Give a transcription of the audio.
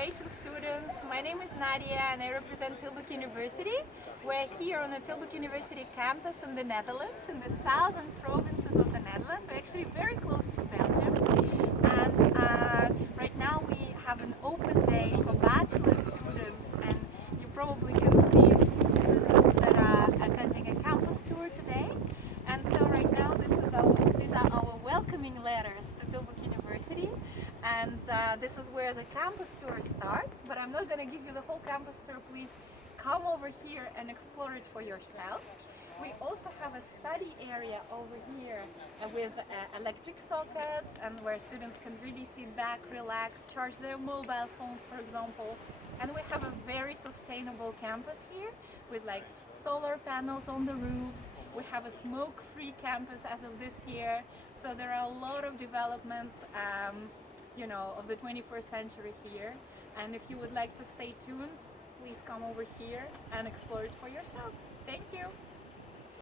generation students. My name is Nadia and I represent Tilburg University. We're here on the Tilburg University campus in the Netherlands, in the southern provinces of the Netherlands. We're actually very close to Belgium. And right now we have an open day for bachelor students, and you probably can see us that are attending a campus tour today. And so right now these are our welcoming letters to Tilburg University. And this is where the campus tour starts, but I'm not going to give you the whole campus tour. Please come over here and explore it for yourself. We also have a study area over here with electric sockets, and where students can really sit back, relax, charge their mobile phones, for example. And we have a very sustainable campus here with like solar panels on the roofs. We have a smoke-free campus as of this year. So there are a lot of developments of the 21st century here. And if you would like to stay tuned, please come over here and explore it for yourself. Thank you.